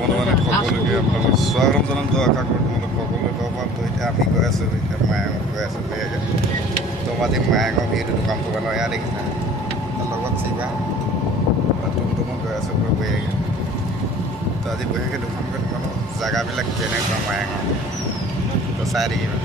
বন্ধু-বান্ধৱ সকলোকে আপোনালোক স্বাগতম জনালোঁ। আশা কৰোঁ তোমালোক সকলোৱে ভাল। তো এতিয়া আমি গৈ আছোঁ, এতিয়া মায়াঙত গৈ আছোঁ বঢ়িয়াকৈ। তো আজি মায়াঙৰ ভিৰটো দোকান চোকান এয়া দেখিছা, তাৰ লগত চিবা টুমটুমত গৈ আছোঁ পুৰা বঢ়িয়াকৈ। তো আজি বঢ়িয়াকৈ দোকানকৈ দোকানৰ জেগাবিলাক কেনেকুৱা মায়াঙৰ তো চাই থাকিবা।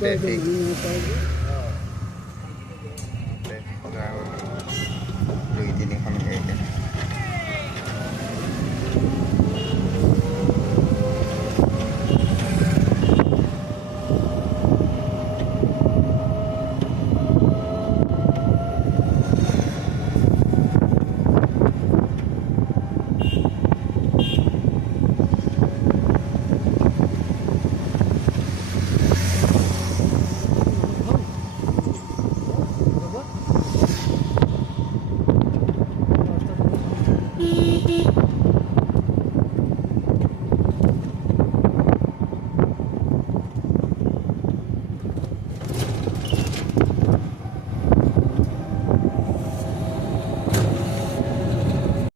Berarti